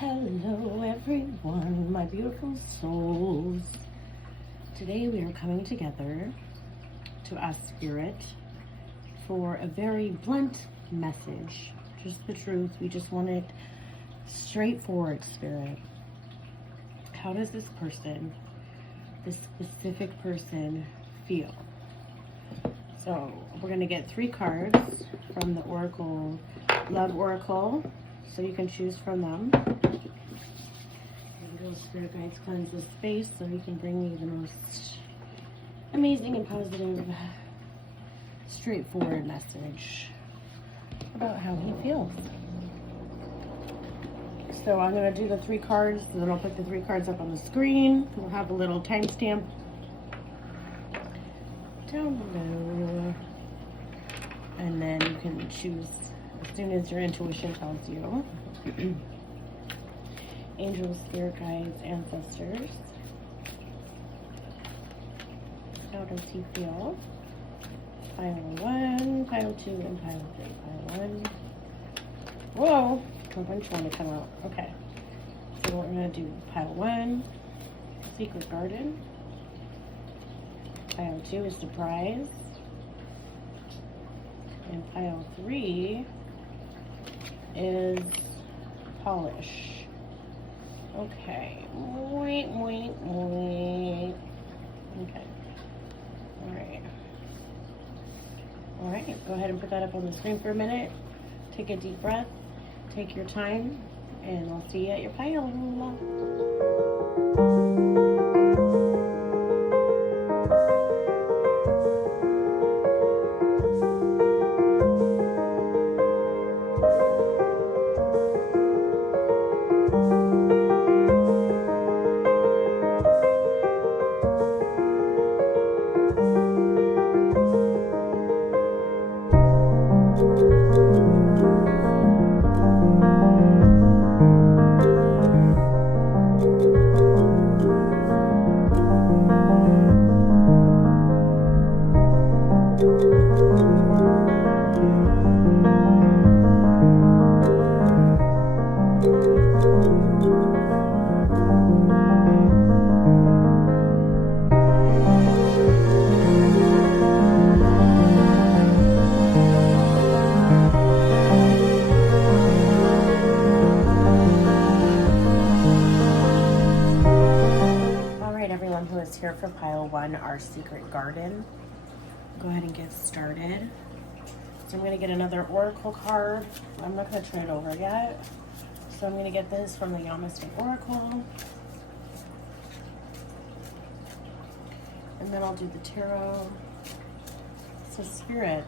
Hello everyone, my beautiful souls. Today we are coming together to ask Spirit for a very blunt message. Just the truth. We just want it straightforward, Spirit. How does this person, this specific person, feel? So we're going to get 3 cards from the Oracle, Love Oracle. So you can choose from them. Angels, Spirit Guides, cleanse the space so you can bring me the most amazing and positive, straightforward message about how he feels. So I'm going to do the 3 cards, and then I'll put the 3 cards up on the screen. We'll have a little timestamp down below. And then you can choose as soon as your intuition tells you. Angels, Spirit Guides, Ancestors. How does he feel? Pile 1, pile 2, and pile 3. Pile 1. Whoa! A bunch want to come out. Okay. So what we're going to do, pile 1, Secret Garden. Pile 2 is Surprise. And pile 3 is Polish. Okay. Wait. Okay. Alright, go ahead and put that up on the screen for a minute. Take a deep breath. Take your time. And I'll see you at your pile. Here for pile 1, our Secret Garden. Go ahead and get started. So I'm going to get another Oracle card. I'm not going to turn it over yet. So I'm going to get this from the Omnist Oracle. And then I'll do the tarot. So Spirit,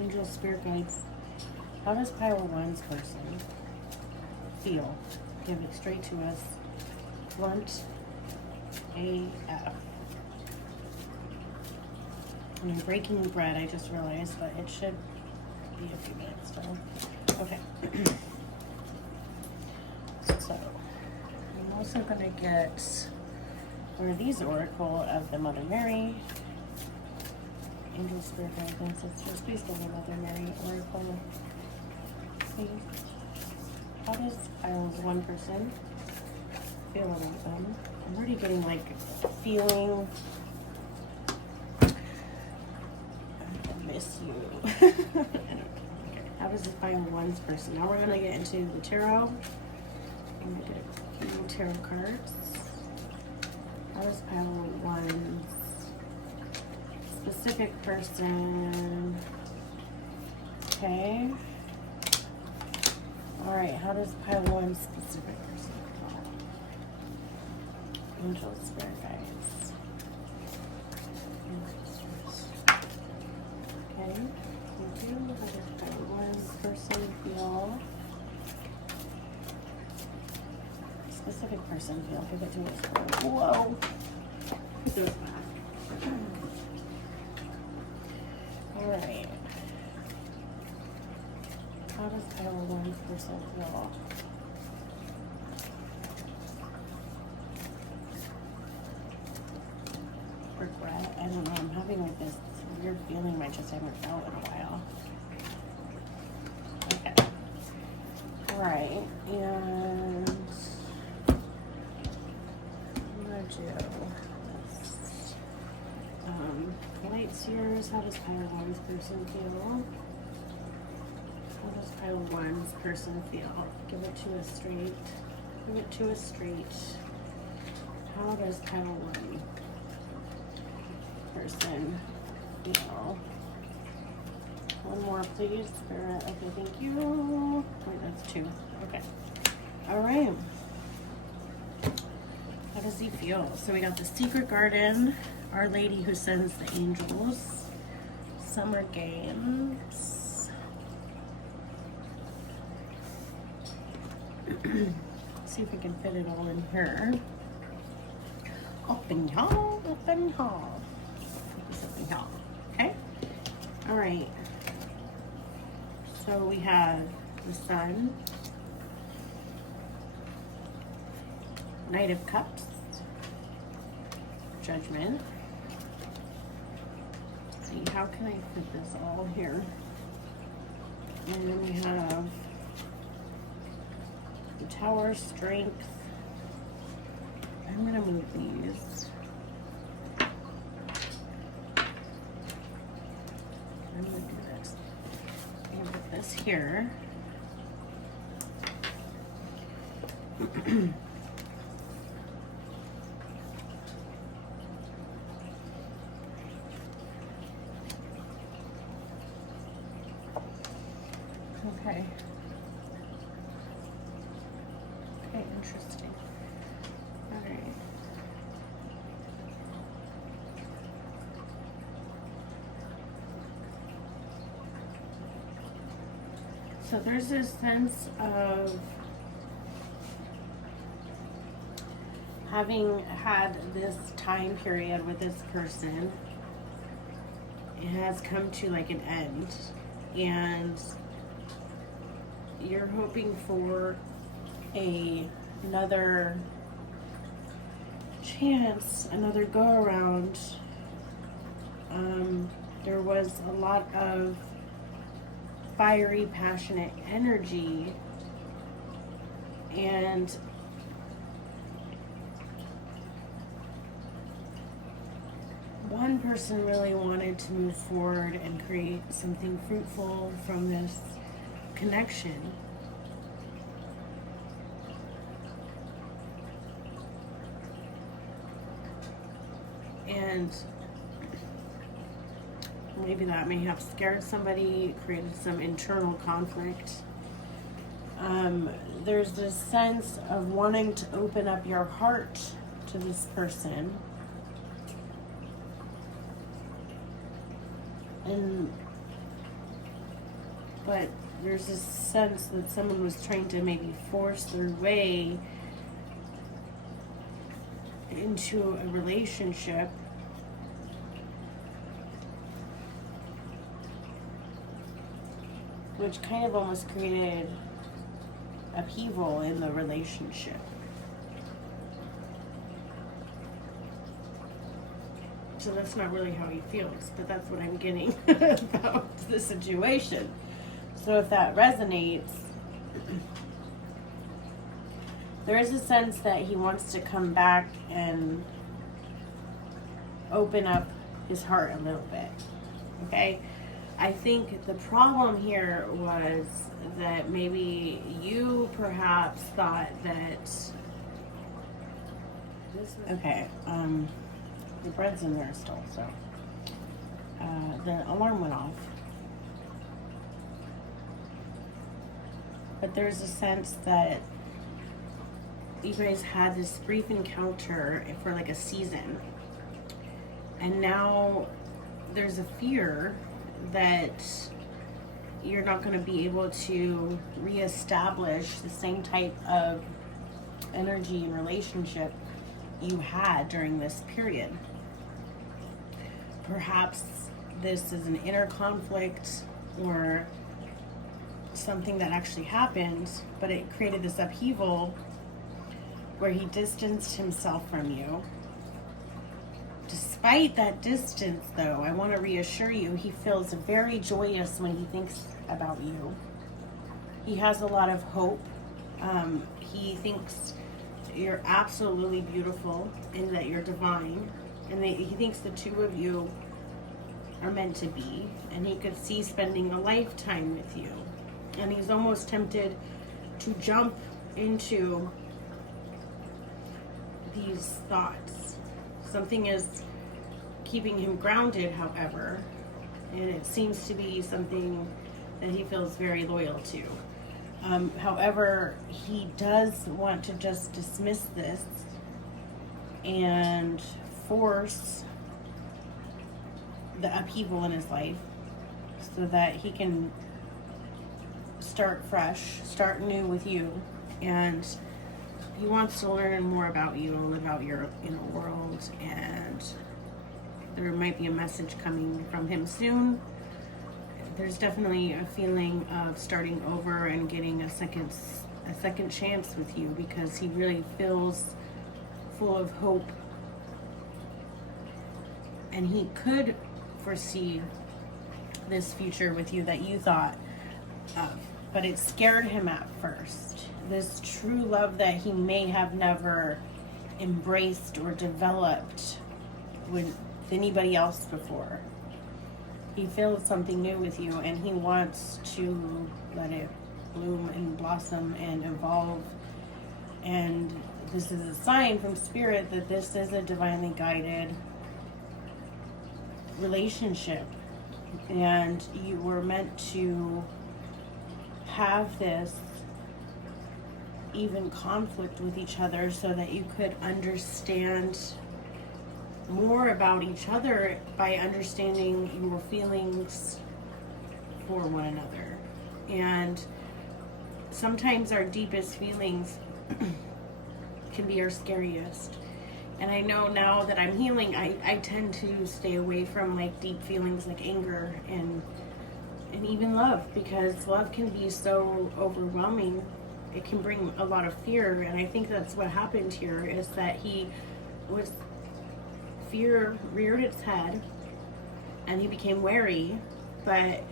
Angel, Spirit Guides, how does pile 1's person feel? Give it straight to us. Blunt AF. And I'm breaking bread, I just realized, but it should be a few minutes still. Okay. So, I'm also going to get one of these Oracle of the Mother Mary. Angel, Spirit Guides, Ancestors. Please give me Mother Mary Oracle. Please. How does pile's 1 person feel about them? I'm already getting like a feeling. I miss you. I don't know. Okay. How does this pile 1's person? Now we're gonna get into the tarot. I'm gonna get a few tarot cards. How does pile 1's specific person? Okay. All right. How does pile 1's specific person? Angels, Spirit Guides. Okay, thank you. How does pile 1's person feel? Specific person feel. Give it to us. Whoa! It goes back. Alright. How does pile 1's person feel? Regret. I don't know. I'm having like this weird feeling I just haven't felt in a while. Okay. right, and I'm gonna do this. Light Seers, how does pile one's person feel? How does pile one's person feel? Give it to us straight. Give it to us straight. How does pile one person feel? One more, please, Spirit. Okay, thank you. Wait, that's two. Okay. All right. How does he feel? So we got the Secret Garden, Our Lady who sends the angels, Summer Games. See if we can fit it all in here. Up in y'all, up in y'all. Up in y'all. Okay. All right. So we have the Sun, Knight of Cups, Judgment. Let's see, how can I fit this all here? And then we have the Tower, Strength. I'm gonna move these. I'm gonna do this. I'm gonna put this here. Okay. Okay, interesting. All right. So there's this sense of having had this time period with this person. It has come to like an end, and you're hoping for another chance, another go around. There was a lot of fiery, passionate energy, and one person really wanted to move forward and create something fruitful from this connection. And maybe that may have scared somebody, created some internal conflict. There's this sense of wanting to open up your heart to this person. But there's this sense that someone was trying to maybe force their way into a relationship. Which kind of almost created upheaval in the relationship. So that's not really how he feels, but that's what I'm getting about the situation. So if that resonates, there is a sense that he wants to come back and open up his heart a little bit, okay? I think the problem here was that maybe you perhaps thought that, okay, the bread's in there still, so the alarm went off. But there's a sense that you guys had this brief encounter for like a season, and now there's a fear that you're not going to be able to reestablish the same type of energy and relationship you had during this period. Perhaps this is an inner conflict or something that actually happened, but it created this upheaval where he distanced himself from you. Despite that distance, though, I want to reassure you, he feels very joyous when he thinks about you. He has a lot of hope He thinks you're absolutely beautiful and that you're divine, and he thinks the two of you are meant to be, and he could see spending a lifetime with you. And he's almost tempted to jump into these thoughts. Something is keeping him grounded, however, and it seems to be something that he feels very loyal to. However, he does want to just dismiss this and force the upheaval in his life so that he can start fresh, start new with you. And he wants to learn more about you and about your inner world, and there might be a message coming from him soon. There's definitely a feeling of starting over and getting a second chance with you, because he really feels full of hope, and he could foresee this future with you that you thought of, but it scared him at first. This true love that he may have never embraced or developed with anybody else before. He feels something new with you, and he wants to let it bloom and blossom and evolve. And this is a sign from Spirit that this is a divinely guided relationship, and you were meant to have this even conflict with each other so that you could understand more about each other by understanding your feelings for one another. And sometimes our deepest feelings can be our scariest. And I know now that I'm healing, I tend to stay away from like deep feelings like anger and even love, because love can be so overwhelming. It can bring a lot of fear, and I think that's what happened here, is that fear reared its head and he became wary, but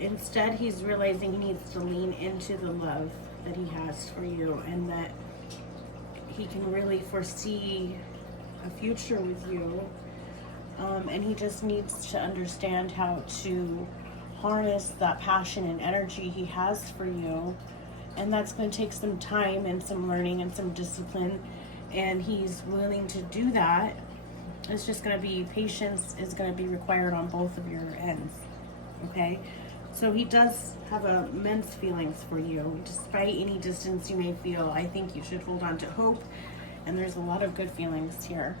instead he's realizing he needs to lean into the love that he has for you, and that he can really foresee a future with you, and he just needs to understand how to harness that passion and energy he has for you. And that's going to take some time and some learning and some discipline, and he's willing to do that. It's just going to be, patience is going to be required on both of your ends, okay? So he does have immense feelings for you. Despite any distance you may feel, I think you should hold on to hope, and there's a lot of good feelings here.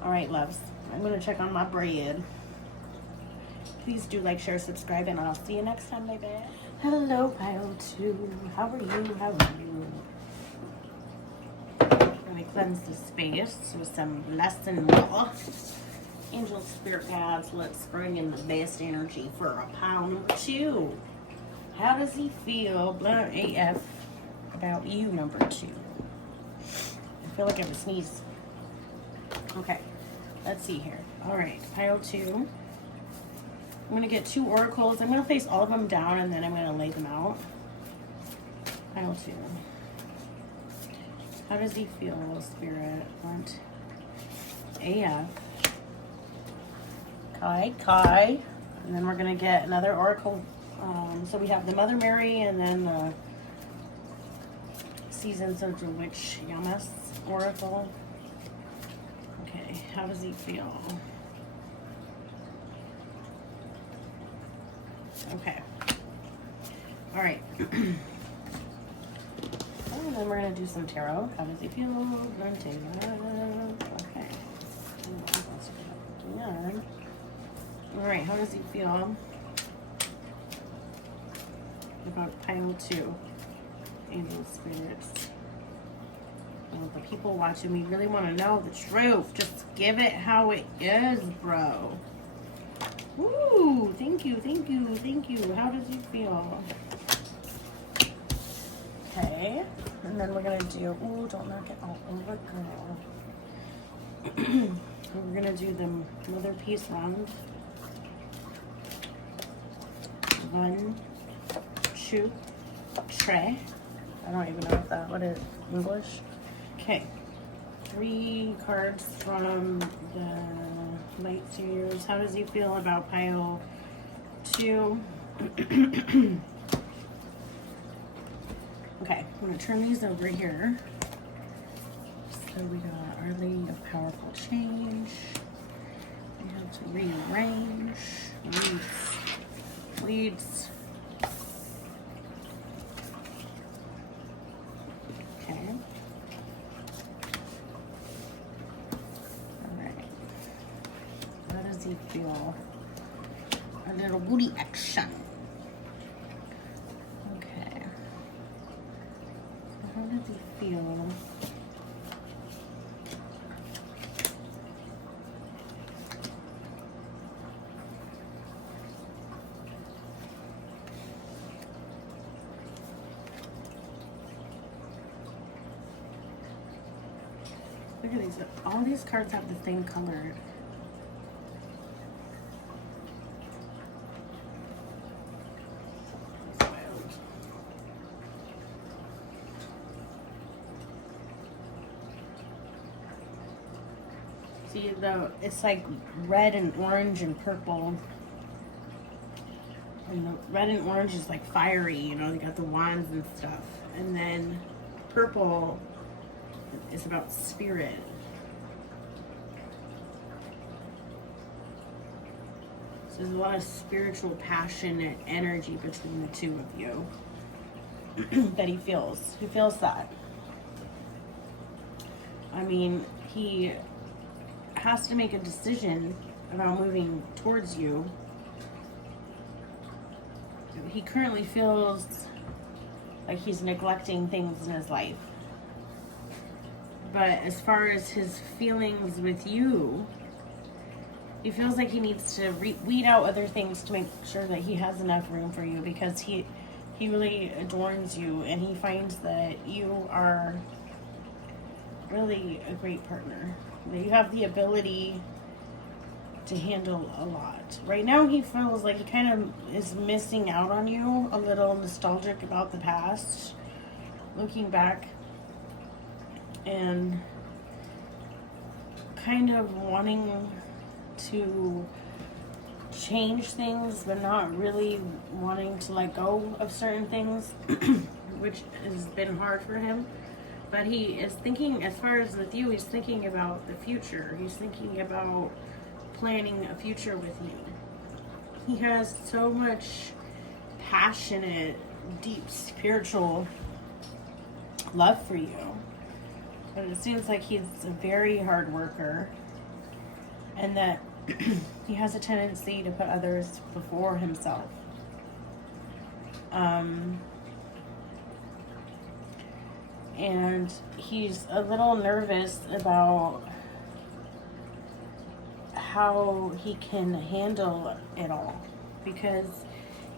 All right, loves, I'm going to check on my bread. Please do like, share, subscribe, and I'll see you next time, baby. Hello, pile 2. How are you? How are you? Let me cleanse the space with some blessing water. Angel, spirit guides, let's bring in the best energy for a pile number 2. How does he feel, blunt AF, about you, number 2? I feel like I have a sneeze. Okay, let's see here. All right, pile 2. I'm going to get 2 oracles. I'm going to place all of them down, and then I'm going to lay them out. Pile 2. How does he feel, Spirit? Want AF. Kai. And then we're going to get another oracle. So we have the Mother Mary, and then the Seasons of the Witch Yamas oracle. Okay, how does he feel? Okay. All right. And then we're going to do some tarot. How does he feel? Okay. All right. How does he feel about pile 2? Angel spirits. Well, the people watching me really want to know the truth. Just give it how it is, bro. Ooh, thank you. How does he feel? Okay, and then we're gonna do, ooh, don't knock it all over, girl. We're gonna do the Motherpeace round. 1, 2, 3, I don't even know what is English. Okay. 3 cards from the Light Seers. How does he feel about pile 2? Okay, I'm going to turn these over here. So we got Our Lady of Powerful Change. We have to rearrange. Leads. Okay. Alright. How does he feel? A little booty action. Okay. So how does he feel? Look at these. All these cards have the same color. See, it's like red and orange and purple. And the red and orange is like fiery, you know, they got the wands and stuff. And then purple is about spirit. So there's a lot of spiritual, passionate energy between the two of you that he feels. He feels that. I mean, he has to make a decision about moving towards you. He currently feels like he's neglecting things in his life. But as far as his feelings with you, he feels like he needs to weed out other things to make sure that he has enough room for you, because he really adorns you, and he finds that you are really a great partner. That you have the ability to handle a lot. Right now he feels like he kind of is missing out on you, a little nostalgic about the past, looking back and kind of wanting to change things, but not really wanting to let go of certain things, which has been hard for him. But he is thinking, as far as with you, he's thinking about the future. He's thinking about planning a future with you. He has so much passionate, deep spiritual love for you. But it seems like he's a very hard worker, and that he has a tendency to put others before himself. And he's a little nervous about how he can handle it all, because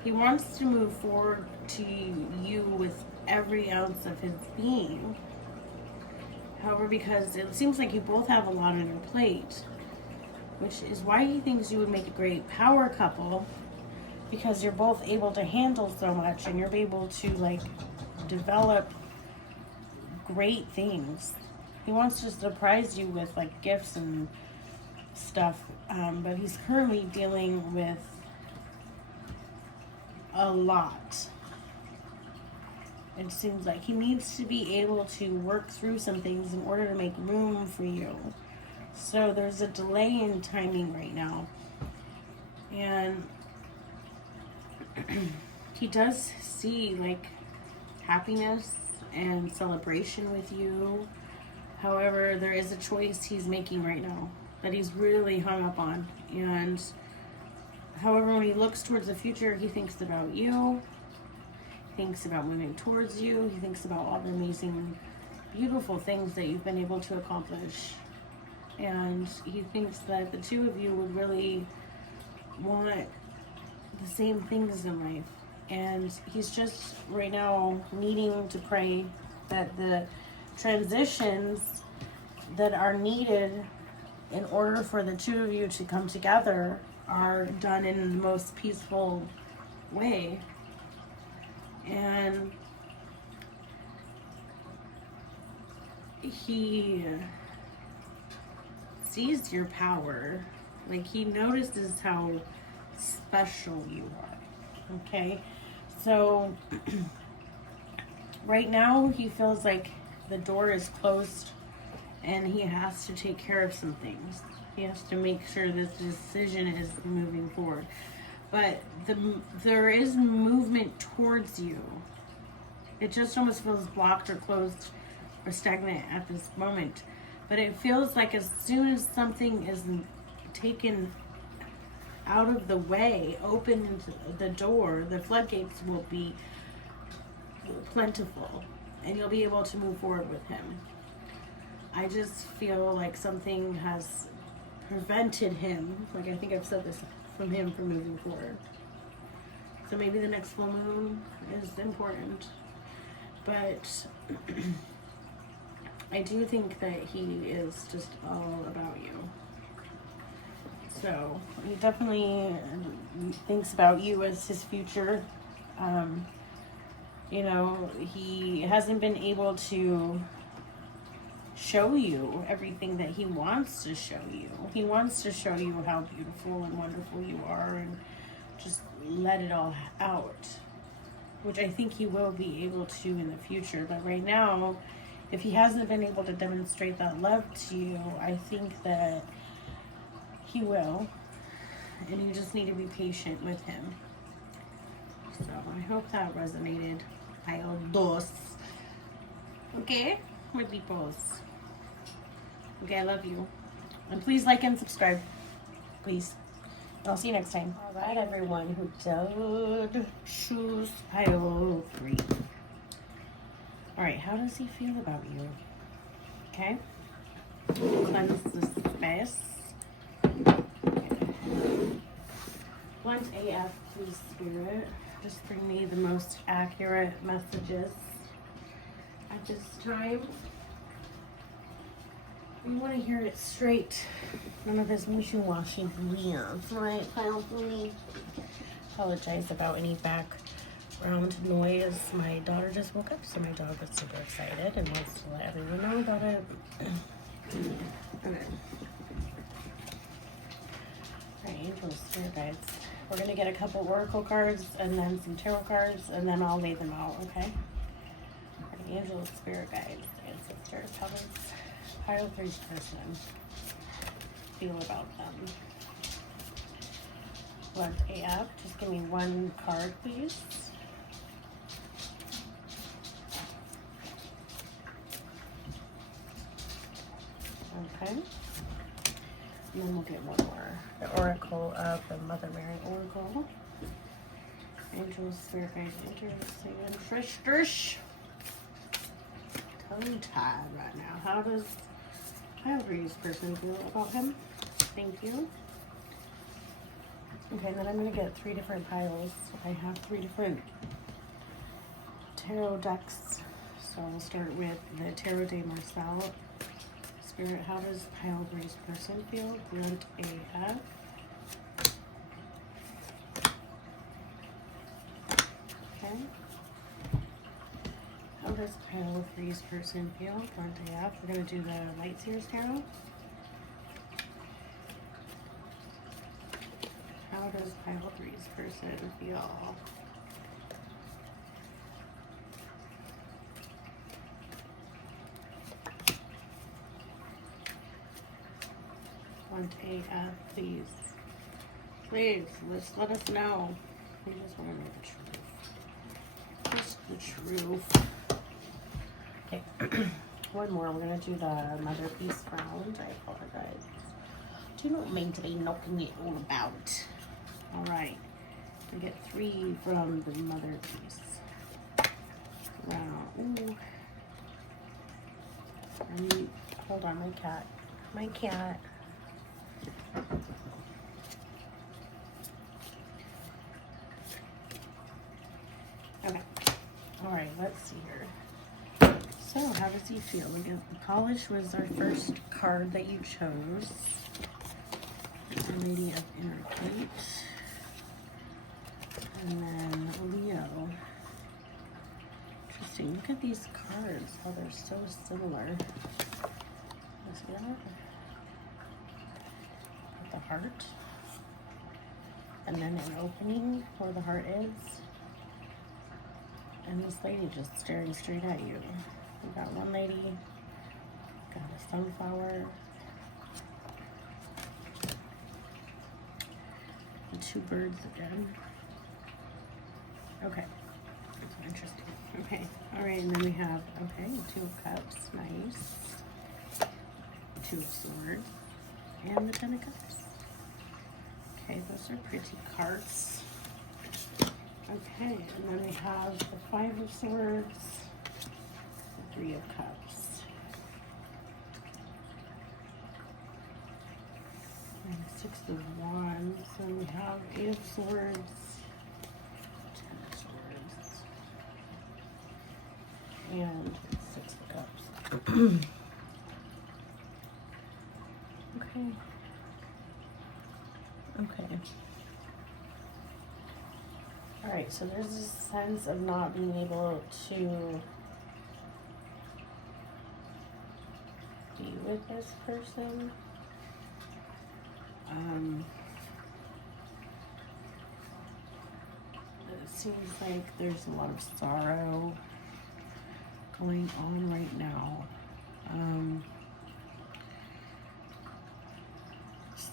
he wants to move forward to you with every ounce of his being. However, because it seems like you both have a lot on your plate, which is why he thinks you would make a great power couple, because you're both able to handle so much, and you're able to like develop great things. He wants to surprise you with like gifts and stuff, but he's currently dealing with a lot. It seems like he needs to be able to work through some things in order to make room for you. So there's a delay in timing right now. And he does see like happiness and celebration with you. However, there is a choice he's making right now that he's really hung up on. And however, when he looks towards the future, he thinks about you. Thinks about moving towards you. He thinks about all the amazing, beautiful things that you've been able to accomplish. And he thinks that the two of you would really want the same things in life. And he's just right now needing to pray that the transitions that are needed in order for the two of you to come together are done in the most peaceful way. And he sees your power. Like, he notices how special you are. Okay? So, right now, he feels like the door is closed and he has to take care of some things. He has to make sure this decision is moving forward. But there is movement towards you. It just almost feels blocked or closed or stagnant at this moment. But it feels like as soon as something is taken out of the way, open the door, the floodgates will be plentiful and you'll be able to move forward with him. I just feel like something has prevented him, like I think I've said this, from him from moving forward. So maybe the next full moon is important. But I do think that he is just all about you. So he definitely thinks about you as his future. You know, he hasn't been able to show you everything that he wants to show you. He wants to show you how beautiful and wonderful you are and just let it all out, which I think he will be able to in the future. But right now, if he hasn't been able to demonstrate that love to you, I think that he will, and you just need to be patient with him. So I hope that resonated. Pile dos. Okay, my peoples. Okay, I love you. And please like and subscribe. Please. I'll see you next time. Alright, everyone who did choose pile 3. Alright, how does he feel about you? Okay. Cleanse the space. Blunt AF, please, Spirit. Just bring me the most accurate messages at this time. We want to hear it straight. None of this wishy-washy BS, right? Pile 3. Apologize about any background noise. My daughter just woke up, so my dog is super excited and wants to let everyone know about it. Okay. Alright, angels, spirit guides. We're going to get a couple oracle cards and then some tarot cards, and then I'll lay them out, okay? Alright, angels, spirit guides, ancestors, how does pile 3's person feel about them? Blunt AF, just give me one card, please. Okay. And then we'll get one more. The Oracle of the Mother Mary Oracle. Angels, spirit guides, ancestors. Tongue-tied right now. How does pile 3's person feel about him? Thank you. Okay, then I'm going to get 3 different piles. I have 3 different tarot decks. So we'll start with the Tarot de Marsele. Spirit, how does pile 3's person feel? Blunt AF. Okay. How does pile 3's person feel? Blunt AF. We're going to do the Light Seers Tarot. How does pile 3's person feel? Blunt AF, please. Please, let us know. We just want to know the truth. Just the truth. Okay. One more. We're going to do the Motherpeace round. I apologize. Do not mean to be knocking it all about. Alright. We get 3 from the Motherpeace. Wow. Ooh. Hold on, my cat. My cat. Okay. Alright, let's see here. So, how does he feel? Again, Polish was our first card that you chose. Our Lady of Inner Tate. And then Leo. interesting. Look at these cards, how they're so similar. See that? With the heart. And then an opening where the heart is. And this lady just staring straight at you. We got one lady, got a sunflower, and two birds again. Okay, that's interesting. Okay, all right, and then we have, okay, two of cups, nice. Two of swords, and the 10 of cups. Okay, those are pretty cards. Okay, and then we have the 5 of swords, the 3 of cups, and the 6 of wands, and we have 8 of swords, 10 of swords, and 6 of cups. Okay. Okay. All right, so there's this sense of not being able to be with this person. It seems like there's a lot of sorrow going on right now.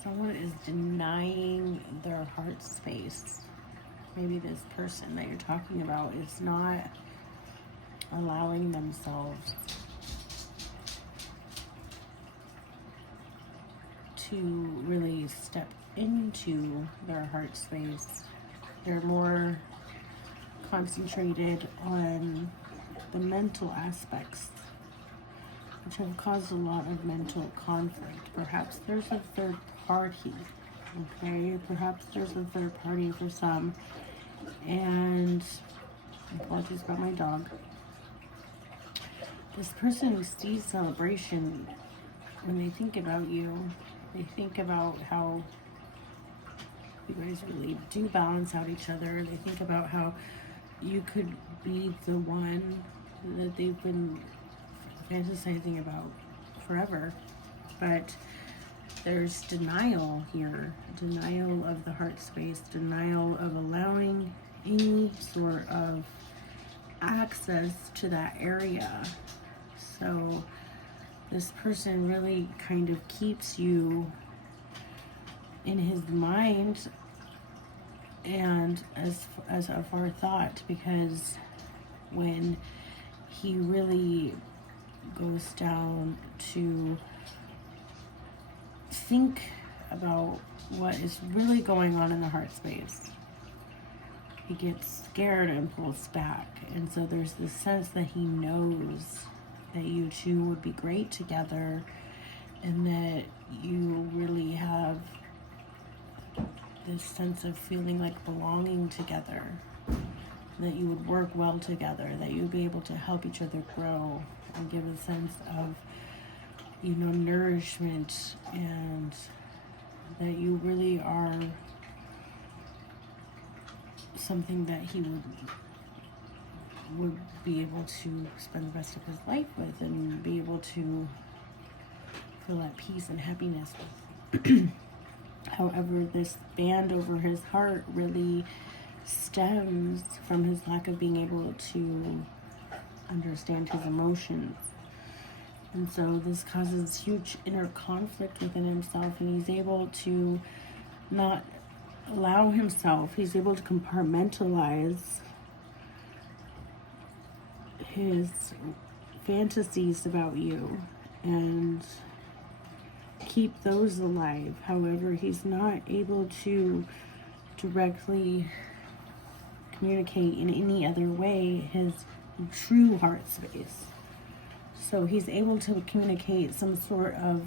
Someone is denying their heart space. Maybe this person that you're talking about is not allowing themselves to really step into their heart space. They're more concentrated on the mental aspects, which have caused a lot of mental conflict. Perhaps there's a third party, okay? Perhaps there's a third party for some. And apologies about my dog. This person sees celebration when they think about you. They think about how you guys really do balance out each other. They think about how you could be the one that they've been fantasizing about forever. But there's denial here, denial of the heart space, denial of allowing any sort of access to that area. So this person really kind of keeps you in his mind and as a far thought, because when he really goes down to think about what is really going on in the heart space, he gets scared and pulls back. And so there's this sense that he knows that you two would be great together and that you really have this sense of feeling like belonging together, that you would work well together, that you'd be able to help each other grow and give a sense of, you know, nourishment, and that you really are something that he would be able to spend the rest of his life with and be able to feel at peace and happiness with. However, this band over his heart really stems from his lack of being able to understand his emotions. And so this causes huge inner conflict within himself, and he's able to not allow himself, he's able to compartmentalize his fantasies about you and keep those alive. However, he's not able to directly communicate in any other way his true heart space. So he's able to communicate some sort of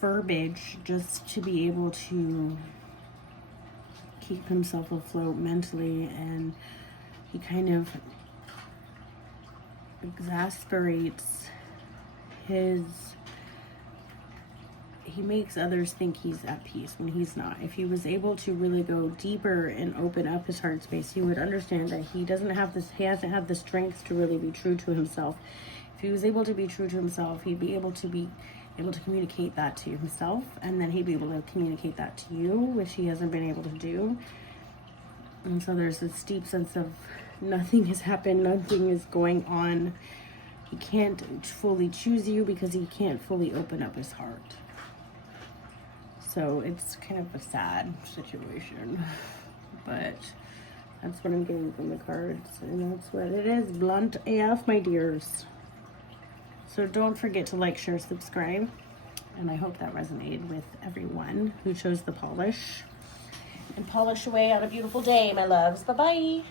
verbiage just to be able to keep himself afloat mentally, and he kind of exasperates his he makes others think he's at peace when he's not. If he was able to really go deeper and open up his heart space, he would understand that he hasn't had the strength to really be true to himself. If he was able to be true to himself, he'd be able to communicate that to himself, and then he'd be able to communicate that to you, which he hasn't been able to do. And so there's this deep sense of nothing has happened, nothing is going on. He can't fully choose you because he can't fully open up his heart. So it's kind of a sad situation, but that's what I'm getting from the cards, and that's what it is. Blunt AF, my dears. So don't forget to like, share, subscribe, and I hope that resonated with everyone who chose the polish. And polish away on a beautiful day, my loves. Bye-bye.